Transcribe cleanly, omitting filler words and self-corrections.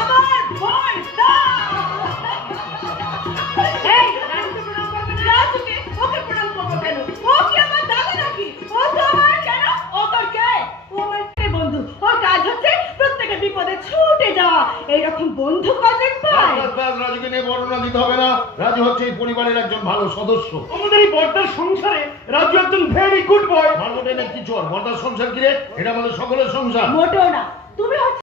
আমার ভয় না। এই রাজুকে প্রণাম করবে না? রাজুকে ওকে প্রণাম করবো কেন? ও কি আমার দাদা নাকি? ও তো আমার কেন? ও তোর কে? ও আমার বন্ধু। ওর কাজ হচ্ছে প্রত্যেকের বিপদে ছুটে যাওয়া। এইরকম বন্ধু কজন পায়? রাজুকে নিয়ে বর্ণনা দিতে হবে না। রাজু হচ্ছে এই পরিবারের একজন ভালো সদস্য। আমাদের এই বর্দার সংসারে রাজু একজন ভেরি গুড বয়। মারবো না কি চোর? বর্দার সংসার কিরে? এটা আমাদের সকলের সংসার। মোটেও না। তুমি হচ্ছে